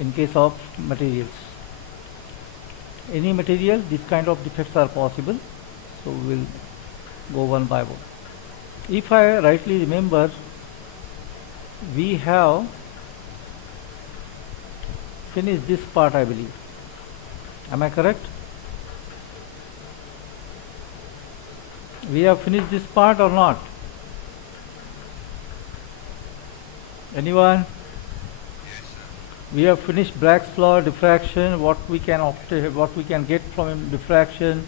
in case of materials. Any material, this kind of defects are possible. So we will go one by one. If I rightly remember, we have finished this part, I believe. Am I correct? We have finished this part or not? Anyone? We have finished Bragg's law, diffraction, what we can get from diffraction,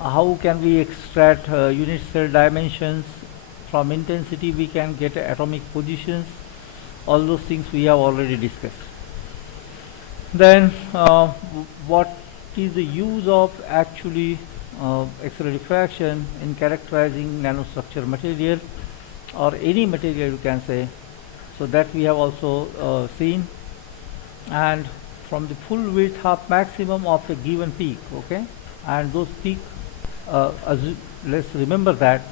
how can we extract unit cell dimensions, from intensity we can get atomic positions, all those things we have already discussed. Then what is the use of actually X-ray diffraction in characterizing nanostructure material or any material you can say, so that we have also seen. And from the full width half maximum of a given peak, okay, and those peak, let's remember that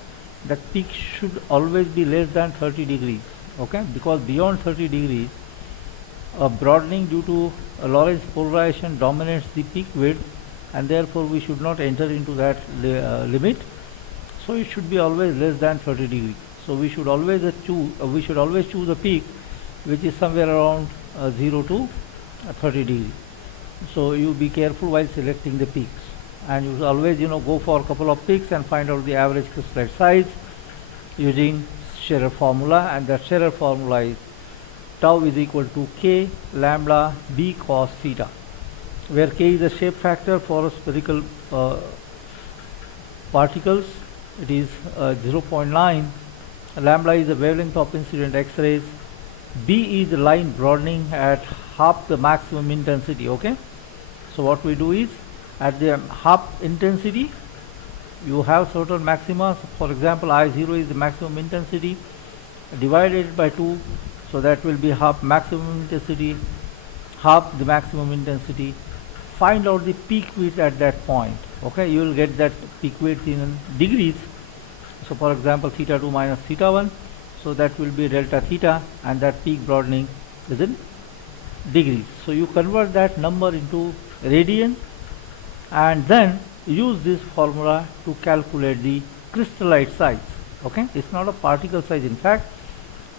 peak should always be less than 30 degrees, okay, because beyond 30 degrees broadening due to Lorentz polarization dominates the peak width, and therefore we should not enter into that limit. So it should be always less than 30 degrees. So we should always choose a peak which is somewhere around 0 to 30 degrees. So you be careful while selecting the peaks, and you always go for a couple of peaks and find out the average crystallite size using Scherrer formula, and that Scherrer formula is tau is equal to k lambda b cos theta, where k is the shape factor for spherical particles. It is 0.9. Lambda is the wavelength of incident X-rays. B is the line broadening at half the maximum intensity, okay. So what we do is, at the half intensity you have certain maxima. So for example, I0 is the maximum intensity, divided by 2, so that will be half maximum intensity, half the maximum intensity. Find out the peak width at that point, okay. You will get that peak width in degrees. So for example, theta 2 minus theta 1, so that will be delta theta, and that peak broadening is in degrees. So you convert that number into radian, and then use this formula to calculate the crystallite size, okay. It's not a particle size in fact,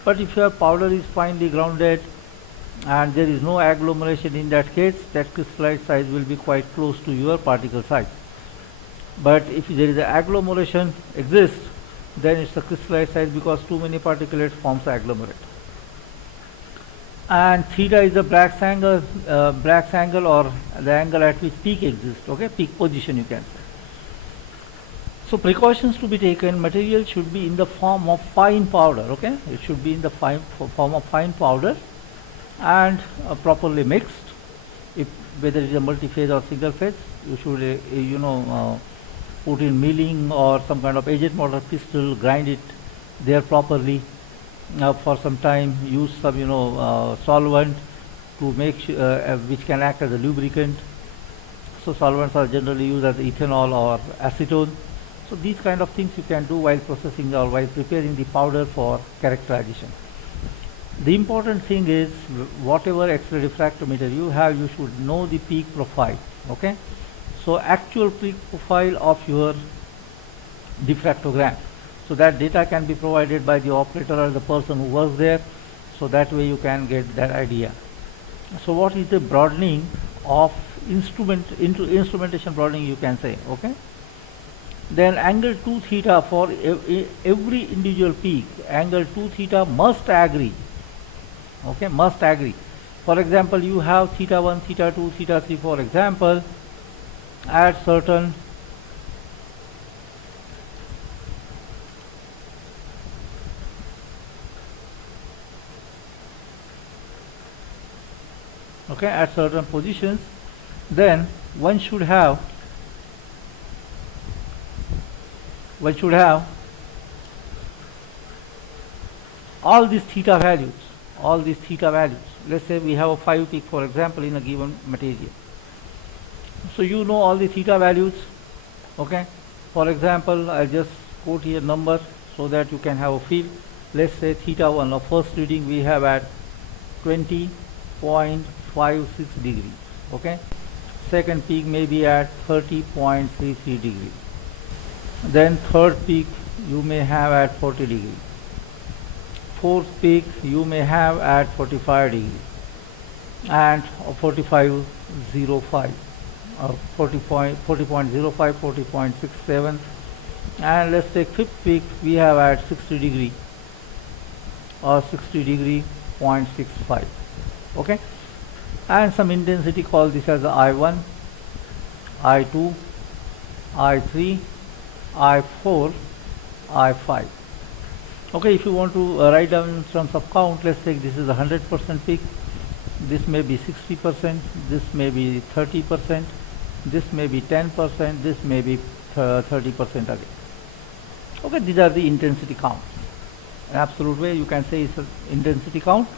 but if your powder is finely grounded and there is no agglomeration, in that case that crystallite size will be quite close to your particle size. But if there is an agglomeration exists, then it's a crystallite size, because too many particulates forms agglomerate. And theta is the Bragg's angle, or the angle at which peak exists, okay, peak position you can say. So precautions to be taken: material should be in the form of fine powder, okay, it should be in the form of fine powder, and properly mixed. If whether it is a multi-phase or single phase, you should put in milling or some kind of agent mortar pistol, grind it there properly for some time. Use some solvent to make which can act as a lubricant. So solvents are generally used as ethanol or acetone. So these kind of things you can do while processing or while preparing the powder for characterization. The important thing is, whatever X-ray diffractometer you have, you should know the peak profile, okay. So actual peak profile of your diffractogram, so that data can be provided by the operator or the person who works there, so that way you can get that idea. So what is the broadening of instrumentation broadening you can say, okay. Then angle 2 theta for every individual peak, angle 2 theta must agree, okay, must agree. For example, you have theta 1, theta 2, theta 3, for example, at certain at certain positions, then one should have all these theta values. Let's say we have a 5 peak, for example, in a given material. So you know all the theta values, okay. For example, I just quote here number so that you can have a feel. Let's say theta 1, our first reading we have at 20, 30.56 degrees. Okay, second peak may be at 30.33 degrees. Then third peak you may have at 40 degrees. Fourth peak you may have at 45 degrees and 45.05, 40.05, 40.67, and let's take fifth peak we have at 60 degree or 60 degree 0.65. Okay, and some intensity, call this as I1, I2, I3, I4, I5. Okay, if you want to write down in terms of count, let's take this is a 100% peak, this may be 60%, this may be 30%, this may be 10%, this may be 30% again. Okay, these are the intensity counts. In absolute way you can say it's an intensity count,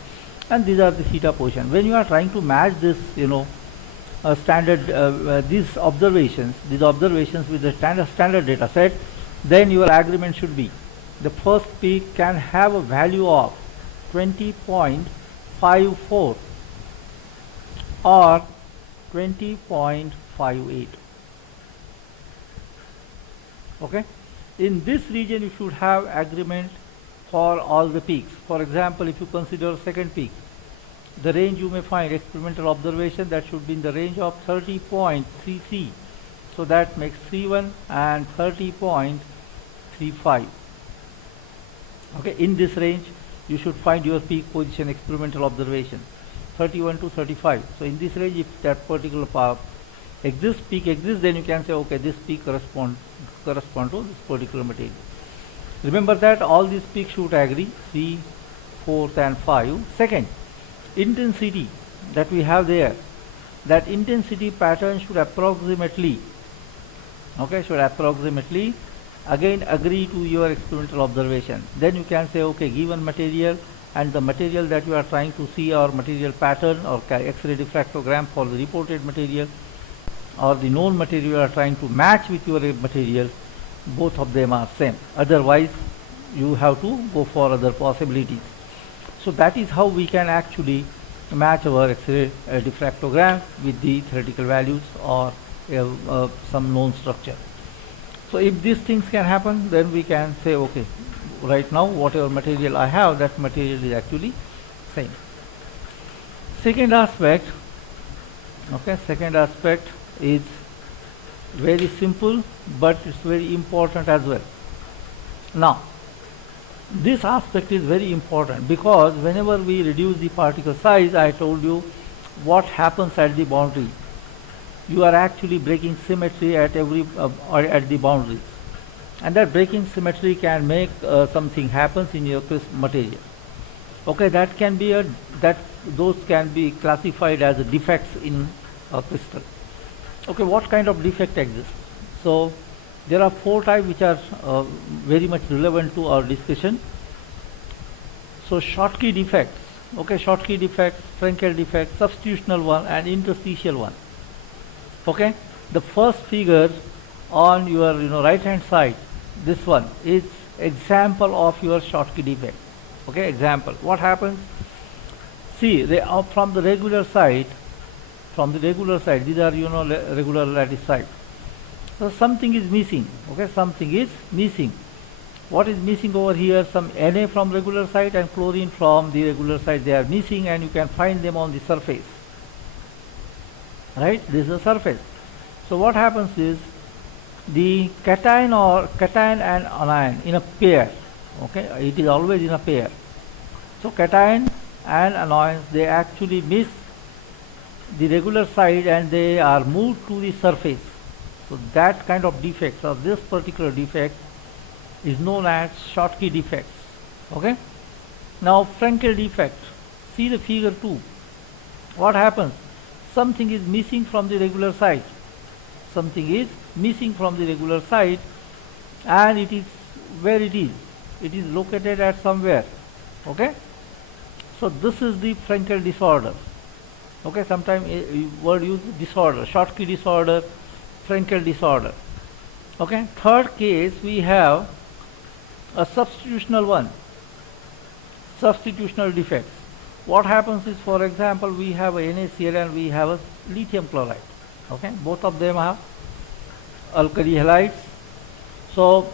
and these are the theta position. When you are trying to match this, standard these observations with the standard data set, then your agreement should be the first peak can have a value of 20.54 or 20.58. Okay, in this region you should have agreement for all the peaks. For example, if you consider second peak, the range you may find experimental observation that should be in the range of 30.33, so that makes 31 and 30.35. Okay, in this range you should find your peak position experimental observation 31 to 35. So in this range, if that particular peak exists, then you can say okay, this peak correspond to this particular material. Remember that all these peaks should agree, 3, 4th and 5. Second, intensity that we have there, that intensity pattern should approximately again agree to your experimental observation. Then you can say okay, given material and the material that you are trying to see, or material pattern or X-ray diffractogram for the reported material, or the known material you are trying to match with your material, both of them are same. Otherwise you have to go for other possibilities. So that is how we can actually match our X-ray diffractogram with the theoretical values or some known structure. So if these things can happen, then we can say okay, right now whatever material I have, that material is actually same. Second aspect is very simple, but it's very important as well. Now this aspect is very important because whenever we reduce the particle size, I told you what happens at the boundary. You are actually breaking symmetry at or at the boundaries, and that breaking symmetry can make something happens in your material. Okay, that can be those can be classified as defects in a crystal. Okay, what kind of defect exists? So there are 4 types which are very much relevant to our discussion. So Schottky defects, Schottky defects, Frenkel defects, substitutional one and interstitial one. Okay, the first figure on your right hand side, this one is example of your Schottky defect. Okay, example. What happens? See, they are from the regular side. These are regular lattice side. So something is missing. Okay, something is missing. What is missing over here? Some Na from regular side and chlorine from the regular side. They are missing, and you can find them on the surface. Right? This is a surface. So what happens is the cation and anion in a pair. Okay, it is always in a pair. So cation and anions, they actually miss the regular side and they are moved to the surface. So that kind of defects, or this particular defect, is known as Schottky defects. Okay. Now Frenkel defect. See the figure 2. What happens? Something is missing from the regular side. Something is missing from the regular side, and it is where it is. It is located at somewhere. Okay. So this is the Frenkel disorder. Okay. Sometimes word used disorder, Schottky disorder, Frenkel disorder. Okay. Third case we have a substitutional one. Substitutional defects. what happens is, for example, we have a NaCl and we have a lithium chloride. Okay, both of them have alkali halides. So,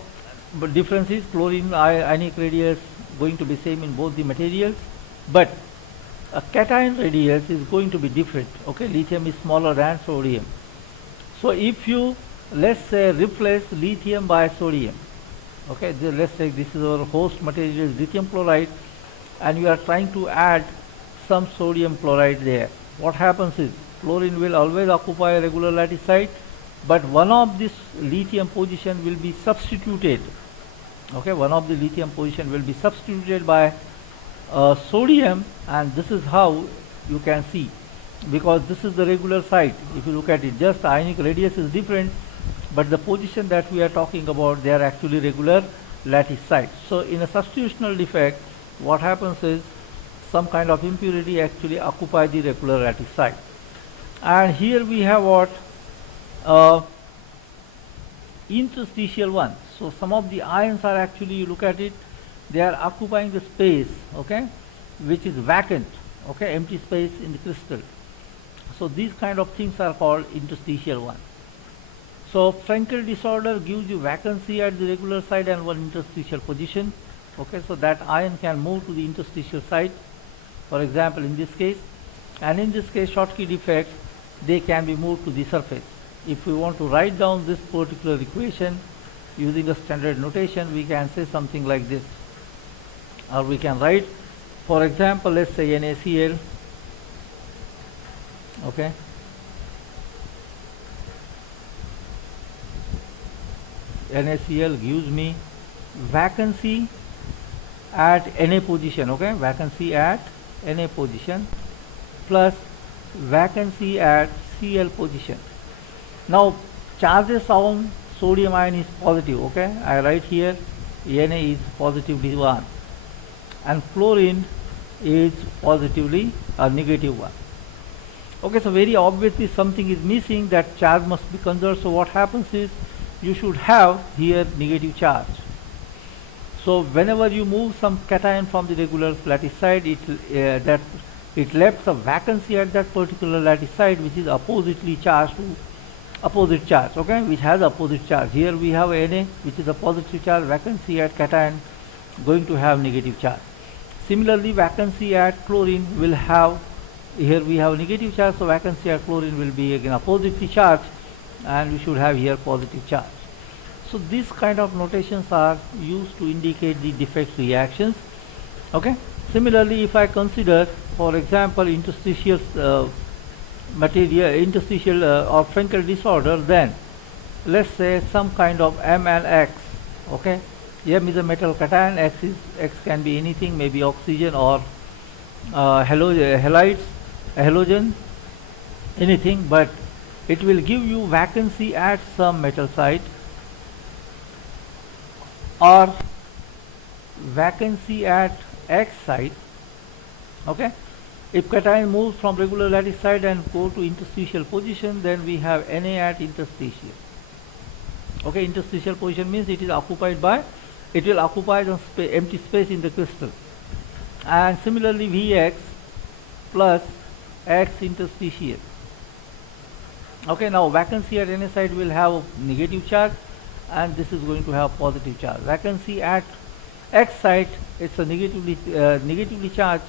but difference is chlorine ionic radius going to be same in both the materials, but a cation radius is going to be different. Okay, lithium is smaller than sodium. So if you, let's say, replace lithium by sodium, okay, let's say this is our host material is lithium chloride, and you are trying to add some sodium chloride there. What happens is, chlorine will always occupy a regular lattice site, but one of this lithium position will be substituted. Okay, one of the lithium position will be substituted by sodium, and this is how you can see, because this is the regular site. If you look at it, just the ionic radius is different, but the position that we are talking about, they are actually regular lattice sites. So in a substitutional defect, what happens is some kind of impurity actually occupy the regular lattice site. And here we have what? Interstitial one. So some of the ions are actually, you look at it, they are occupying the space, okay, which is vacant, okay, empty space in the crystal. So these kind of things are called interstitial one. So Frenkel disorder gives you vacancy at the regular site and one interstitial position. Okay, so that ion can move to the interstitial site, for example in this case, and in this case Schottky defect, they can be moved to the surface. If we want to write down this particular equation using a standard notation, we can say something like this, or we can write, for example, let's say NaCl, okay, NaCl gives me vacancy at Na position, okay, vacancy at Na position plus vacancy at Cl position. Now charges on sodium ion is positive, okay, I write here Na is positively 1 and fluorine is positively a negative 1. Okay, so very obviously something is missing, that charge must be conserved. So what happens is, you should have here negative charge. So whenever you move some cation from the regular lattice site, it left a vacancy at that particular lattice site which is oppositely charged to opposite charge, okay, which has opposite charge. Here we have Na, which is a positive charge, vacancy at cation going to have negative charge. Similarly, vacancy at chlorine will have, here we have negative charge, so vacancy at chlorine will be again oppositely charged, and we should have here positive charge. So these kind of notations are used to indicate the defect reactions. Okay. Similarly, if I consider, for example, interstitial material, interstitial or Frenkel disorder, then let's say some kind of M and X. Okay. M is a metal cation, X can be anything, maybe oxygen or halides, halogen, anything, but it will give you vacancy at some metal site or vacancy at X site. Okay, if cation moves from regular lattice site and go to interstitial position, then we have Na at interstitial. Okay, interstitial position means it is occupied by, it will occupy the empty space in the crystal. And similarly Vx plus X interstitial. Okay, now vacancy at Na site will have a negative charge, and this is going to have positive charge. Vacancy at X site, it's a negatively charged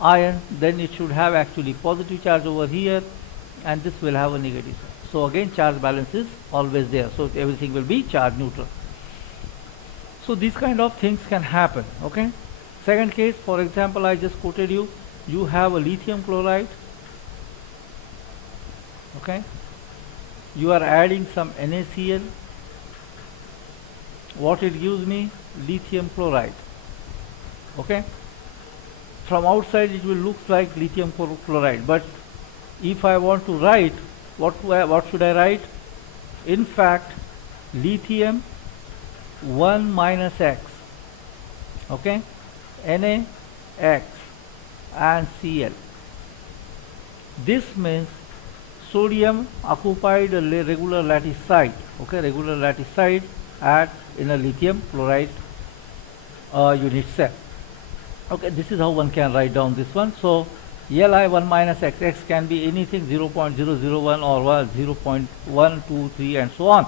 ion, then it should have actually positive charge over here, and this will have a negative charge. So again, charge balance is always there, so everything will be charge neutral. So these kind of things can happen. Okay. Second case, for example, I just quoted you, you have a lithium chloride. Okay, you are adding some NaCl. What it gives me? Lithium chloride. Okay, from outside it will look like lithium chloride, but if I want to write, what should I write? In fact, lithium 1 minus X. Okay, Na, X and Cl. This means sodium occupied a regular lattice site. Okay, regular lattice site in a lithium chloride unit cell. Okay, this is how one can write down this one. So Li 1 minus x, x can be anything 0.001 or 0.123 and so on.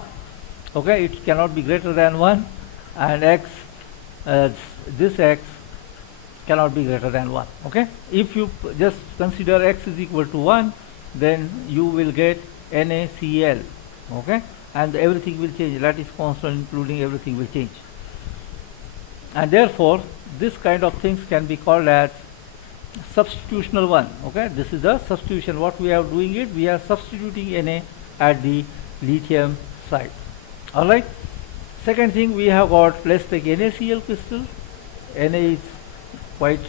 Okay, it cannot be greater than 1, and x, this x cannot be greater than 1. Okay, if you just consider x is equal to 1, then you will get NaCl. Okay, and everything will change, that is constant including everything will change, and therefore this kind of things can be called as substitutional one. Okay, this is the substitution. What we are doing it, we are substituting Na at the lithium site. All right, second thing we have got, let's take NaCl crystal. Na is quite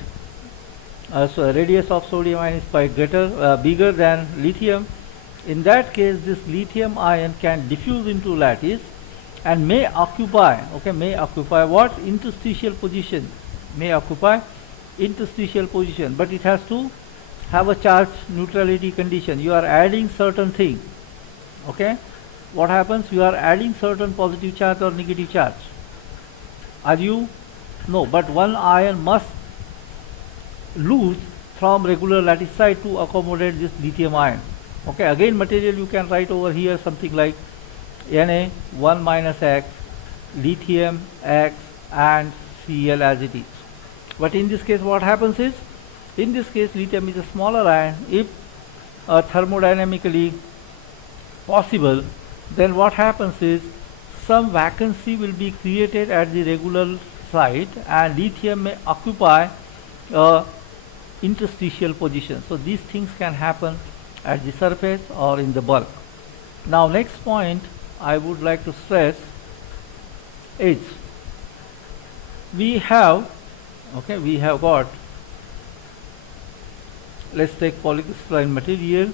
so radius of sodium ion is quite bigger than lithium. In that case, this lithium ion can diffuse into lattice and may occupy what? Interstitial position. May occupy interstitial position, but it has to have a charge neutrality condition. You are adding certain thing. Okay, what happens? You are adding certain positive charge or negative charge. Are you? No, but one ion must lose from regular lattice site to accommodate this lithium ion. Okay, again material you can write over here something like Na 1 minus x, lithium x and Cl as it is. But in this case what happens is, in this case lithium is a smaller ion. If thermodynamically possible, then what happens is some vacancy will be created at the regular site and lithium may occupy interstitial position. So these things can happen at the surface or in the bulk. Now next point I would like to stress is, we have got, let's take polystyrene material.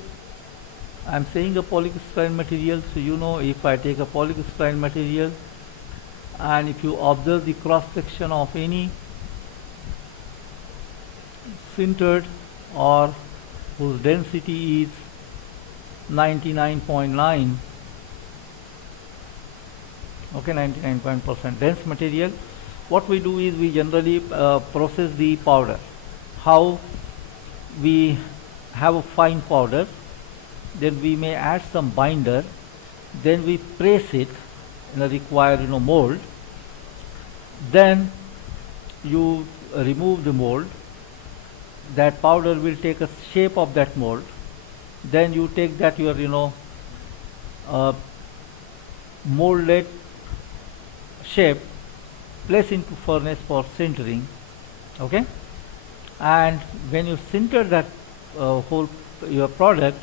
I am saying a polystyrene material, so you know, if I take a polystyrene material and if you observe the cross section of any sintered or whose density is 99.9, okay, 99% dense material, what we do is we generally process the powder. How? We have a fine powder, then we may add some binder, then we press it in a required mold, then you remove the mold, that powder will take a shape of that mold, then you take that your molded shape, place into furnace for sintering. Okay, and when you sinter that whole your product,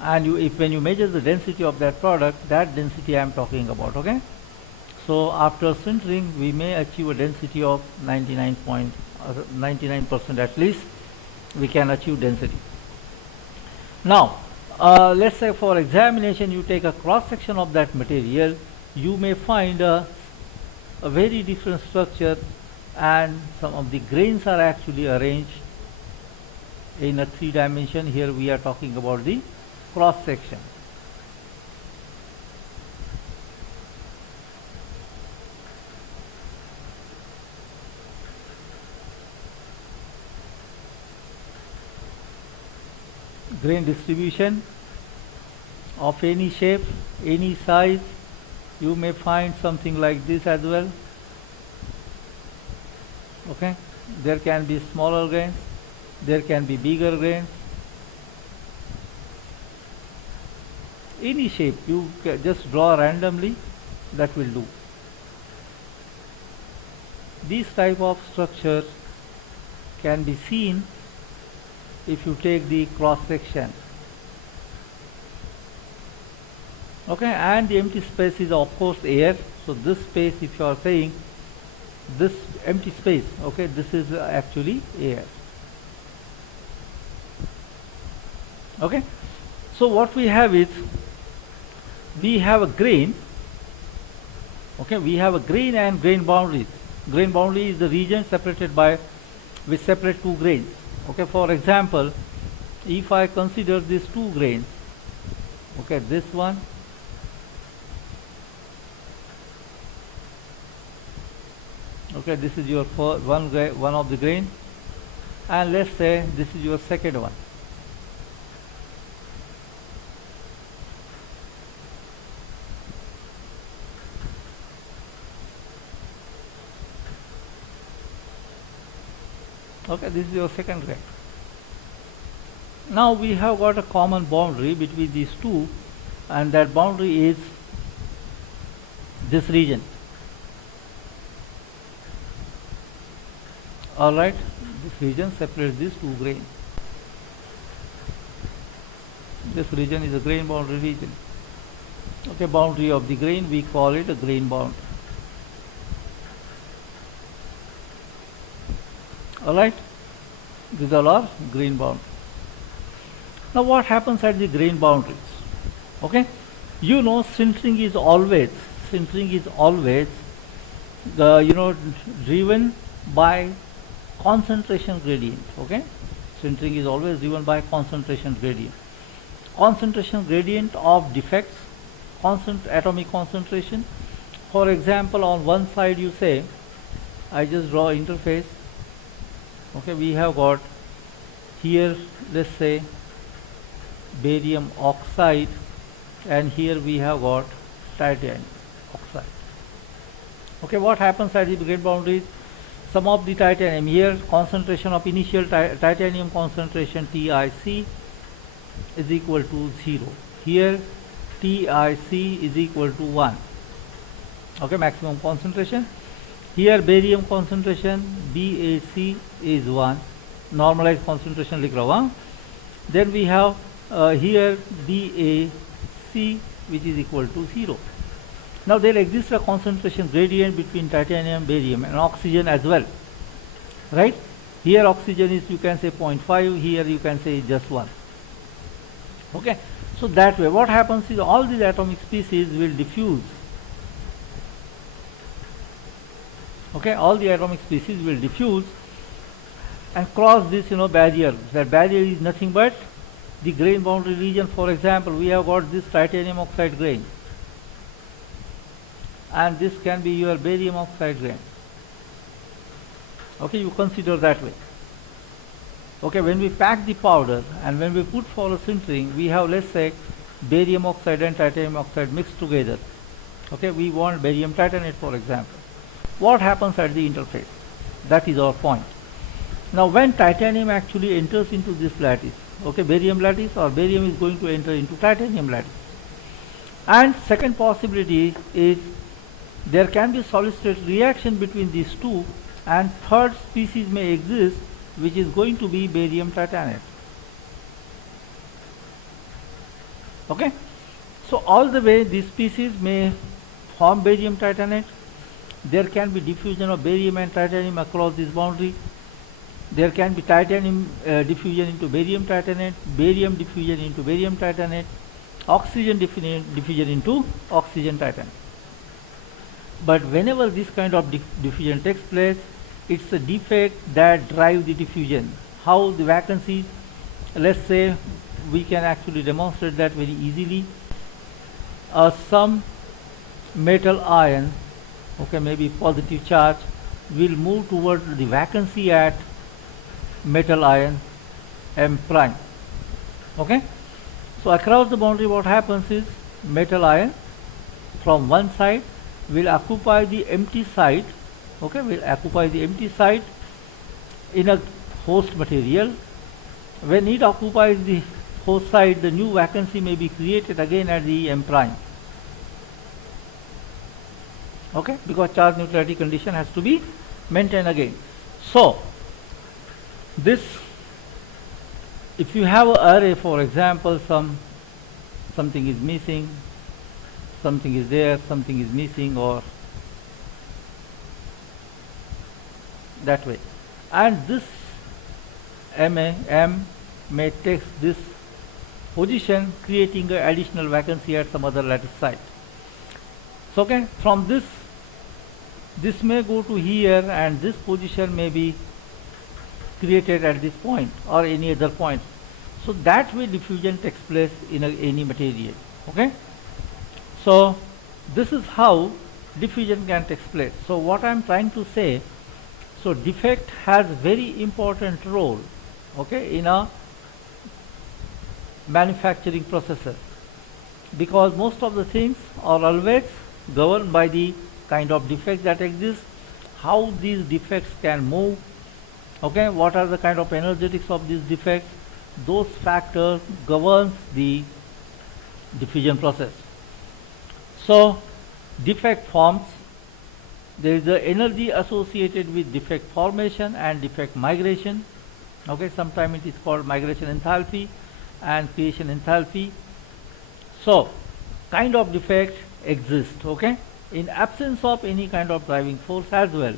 and when you measure the density of that product, that density I am talking about. Okay, so after sintering we may achieve a density of 99% at least we can achieve density. Now let's say for examination you take a cross section of that material, you may find a very different structure, and some of the grains are actually arranged in a 3 dimension. Here we are talking about the cross section. Grain distribution of any shape, any size, you may find something like this as well. Okay, there can be smaller grains, there can be bigger grains, any shape you just draw randomly, that will do. These type of structures can be seen if you take the cross section. Okay, and the empty space is of course air. So this space, if you are saying this empty space, okay, this is actually air. Okay, so what we have is, we have a grain. Okay, we have a grain and grain boundaries. Grain boundary is the region separated by which separate two grains. Okay, for example, if I consider these two grains, okay, this one Okay, this is your one of the grain, and let's say this is your second one. Okay, this is your second grain. Now we have got a common boundary between these two, and that boundary is this region. Alright, this region separates these two grains. This region is a grain boundary region. Okay, boundary of the grain, we call it a grain boundary. Alright, these all are grain boundaries. Now what happens at the grain boundaries? Okay, you know sintering is always the driven by concentration gradient. Okay, sintering is always driven by concentration gradient. Concentration gradient of defects, atomic concentration. For example, on one side you say, I just draw interface. Okay, we have got here, let's say, barium oxide, and here we have got titanium oxide. Okay, what happens at the grain boundaries? Some of the titanium here, concentration of initial titanium concentration TIC is equal to 0. Here TIC is equal to 1. Okay, maximum concentration. Here barium concentration BAC is 1. Normalized concentration likh raha. Then we have here BAC, which is equal to 0. Now there exists a concentration gradient between titanium, barium and oxygen as well, right? Here oxygen is, you can say, 0.5, here you can say just 1. Okay, so that way what happens is all these atomic species will diffuse. Okay, all the atomic species will diffuse and cross this barrier. That barrier is nothing but the grain boundary region. For example, we have got this titanium oxide grain, and this can be your barium oxide grain. Okay, you consider that way. Okay, when we pack the powder and when we put for a sintering, we have, let's say, barium oxide and titanium oxide mixed together. Okay, we want barium titanate, for example. What happens at the interface? That is our point. Now when titanium actually enters into this lattice, okay, barium lattice, or barium is going to enter into titanium lattice. And second possibility is there can be solid-state reaction between these two, and third species may exist, which is going to be barium titanate. Okay, so all the way these species may form barium titanate. There can be diffusion of barium and titanium across this boundary. There can be titanium diffusion into barium titanate, barium diffusion into barium titanate, oxygen diffusion into oxygen titanate. But whenever this kind of diffusion takes place, it's a defect that drives the diffusion. How the vacancies? Let's say we can actually demonstrate that very easily. Some metal ion, okay, maybe positive charge, will move toward the vacancy at metal ion M prime. Okay, so across the boundary what happens is metal ion from one side will occupy the empty site. Okay, will occupy the empty site in a host material. When it occupies the host site, the new vacancy may be created again at the M prime. Okay, because charge neutrality condition has to be maintained again. So this, if you have an array, for example, something is missing, something is there, something is missing, or that way, and this M may take this position, creating an additional vacancy at some other lattice site. So okay, from this may go to here, and this position may be created at this point or any other point. So that way diffusion takes place in any material. Okay, so this is how diffusion can take place. So what I am trying to say, so defect has very important role, okay, in a manufacturing processes, because most of the things are always governed by the kind of defects that exist, how these defects can move, okay, what are the kind of energetics of these defects, those factors governs the diffusion process. So defect forms, there is the energy associated with defect formation and defect migration, okay, sometimes it is called migration enthalpy and creation enthalpy. So kind of defect exist, okay, in absence of any kind of driving force as well.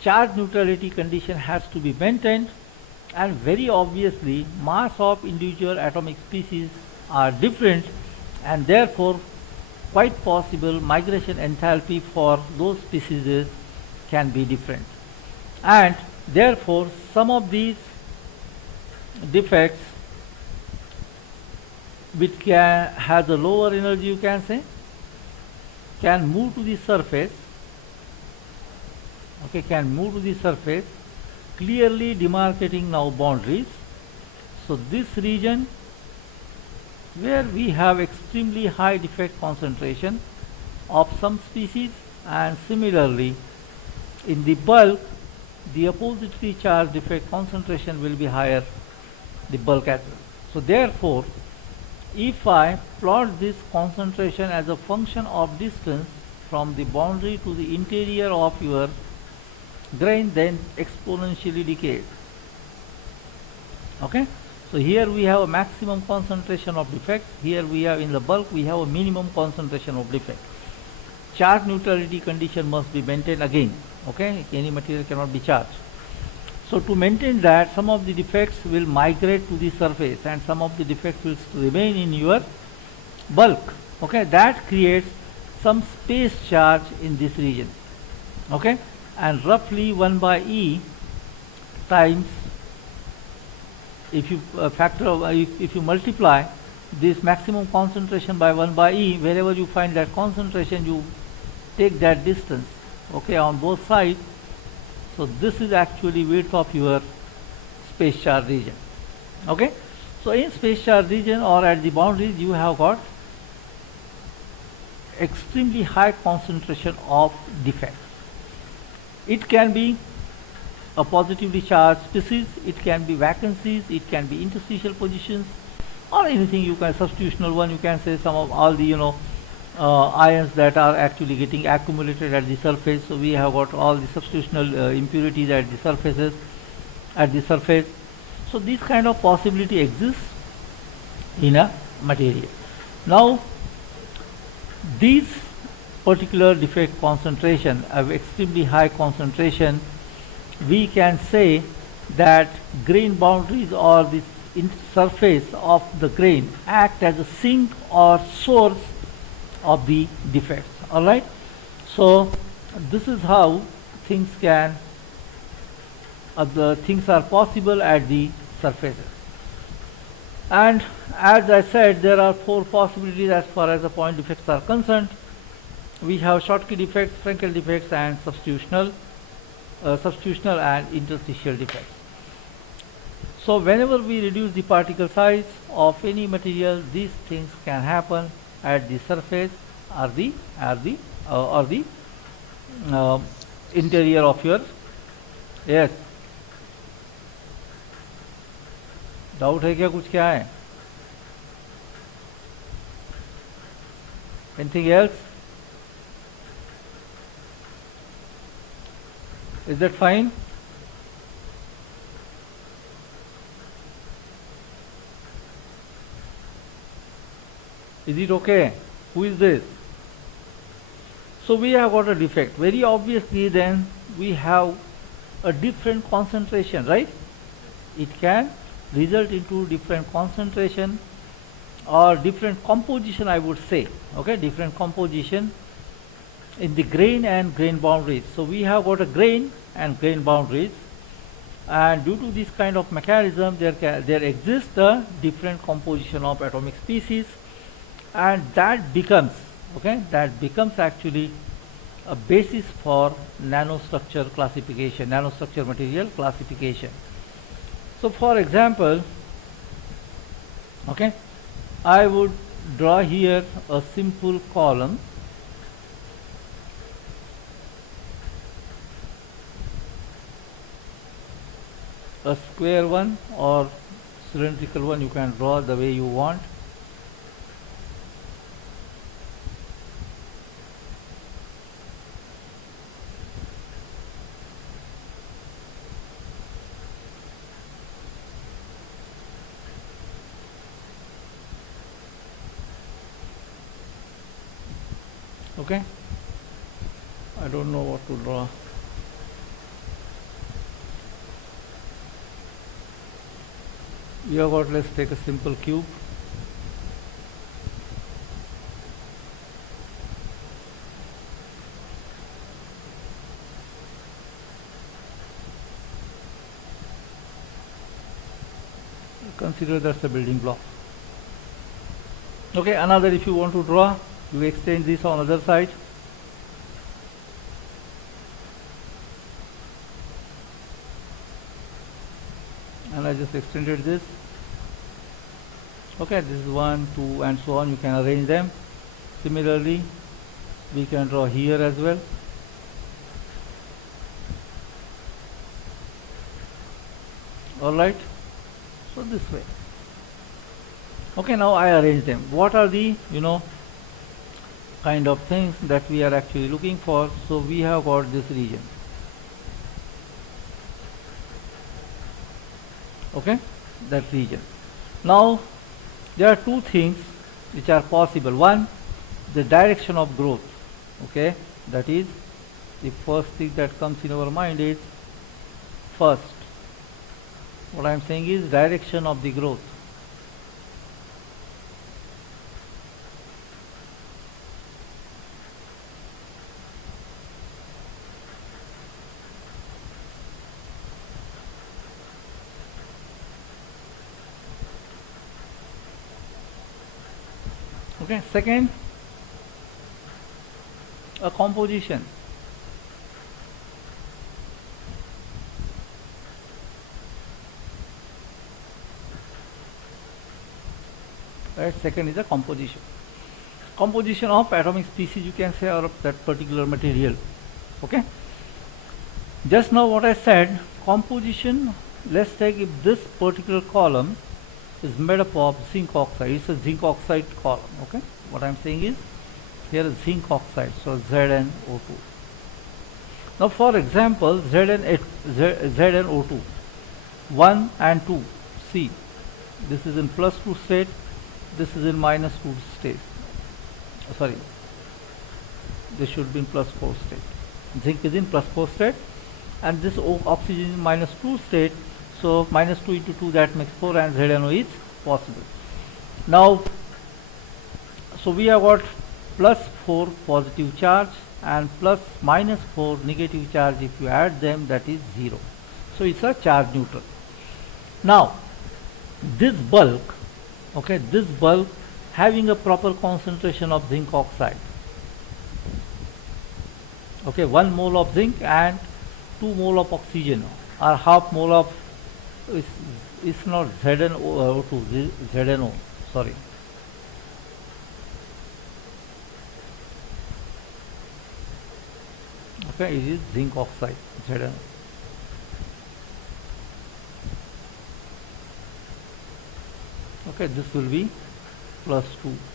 Charge neutrality condition has to be maintained, and very obviously mass of individual atomic species are different, and therefore quite possible migration enthalpy for those species can be different, and therefore some of these defects which has a lower energy, you can say, can move to the surface, okay, can move to the surface, clearly demarcating now boundaries. So this region where we have extremely high defect concentration of some species, and similarly in the bulk the oppositely charged defect concentration will be higher, the bulk as well. So therefore if I plot this concentration as a function of distance from the boundary to the interior of your grain, then exponentially decays, okay. So here we have a maximum concentration of defect, here we have in the bulk we have a minimum concentration of defect. Charge neutrality condition must be maintained again, okay, any material cannot be charged. So to maintain that, some of the defects will migrate to the surface and some of the defects will remain in your bulk, okay, that creates some space charge in this region, okay, and roughly 1 by E times, if you if you multiply this maximum concentration by 1 by E, wherever you find that concentration you take that distance, okay, on both sides. So this is actually width of your space charge region, okay. So in space charge region or at the boundaries you have got extremely high concentration of defects. It can be a positively charged species, it can be vacancies, it can be interstitial positions, or anything. You can substitutional one, you can say some of all the ions that are actually getting accumulated at the surface. So we have got all the substitutional impurities at the surfaces, at the surface. So this kind of possibility exists in a material. Now these particular defect concentration of extremely high concentration, we can say that grain boundaries or the surface of the grain act as a sink or source of the defects, all right. So this is how things can the things are possible at the surfaces. And as I said, there are 4 possibilities as far as the point defects are concerned. We have Schottky defects, Frenkel defects, and substitutional and interstitial defects. So whenever we reduce the particle size of any material, these things can happen at the surface or the interior of your, yes, doubt है क्या, कुछ क्या है, anything else? Is that fine? Is it okay? Who is this? So we have got a defect. Very obviously then we have a different concentration, right? It can result into different concentration or different composition, I would say, okay, different composition in the grain and grain boundaries. So we have got a grain and grain boundaries, and due to this kind of mechanism there exists a different composition of atomic species, and that becomes, okay, that becomes actually a basis for nanostructure classification, nanostructure material classification. So for example, okay, I would draw here a simple column, a square one or cylindrical one, you can draw the way you want. Okay, I don't know what to draw. We have got, let's take a simple cube. Consider that's a building block. Okay, another, if you want to draw, you extend this on other side. And I just extended this. Okay, this is 1, 2 and so on, you can arrange them. Similarly, we can draw here as well. Alright, so this way. Okay, now I arrange them. What are the, kind of things that we are actually looking for? So we have got this region. Okay, that region. Now there are two things which are possible. One, the direction of growth. Okay, that is, the first thing that comes in our mind is, first, what I am saying is direction of the growth. Okay, second, a composition. Right, second is a composition. Composition of atomic species, you can say, or of that particular material. Okay. Just now what I said, composition, let's take if this particular column is made up of zinc oxide. It's a zinc oxide column. Okay, what I'm saying is here is zinc oxide, so ZnO2. Now for example, ZnO2 1 and 2, see, this is in +2 state, this is in -2 state. Sorry, this should be in +4 state. Zinc is in +4 state and this oxygen is in -2 state. So -2 into 2, that makes 4, and ZnO is possible. Now, so we have got +4 positive charge and -4 negative charge. If you add them, that is 0. So it's a charge neutral. Now, this bulk, okay, this bulk having a proper concentration of zinc oxide. Okay, 1 mole of zinc and 2 mole of oxygen, or half mole of, it's not ZnO2, ZnO, sorry. Okay, it is zinc oxide, ZnO. Okay, this will be +2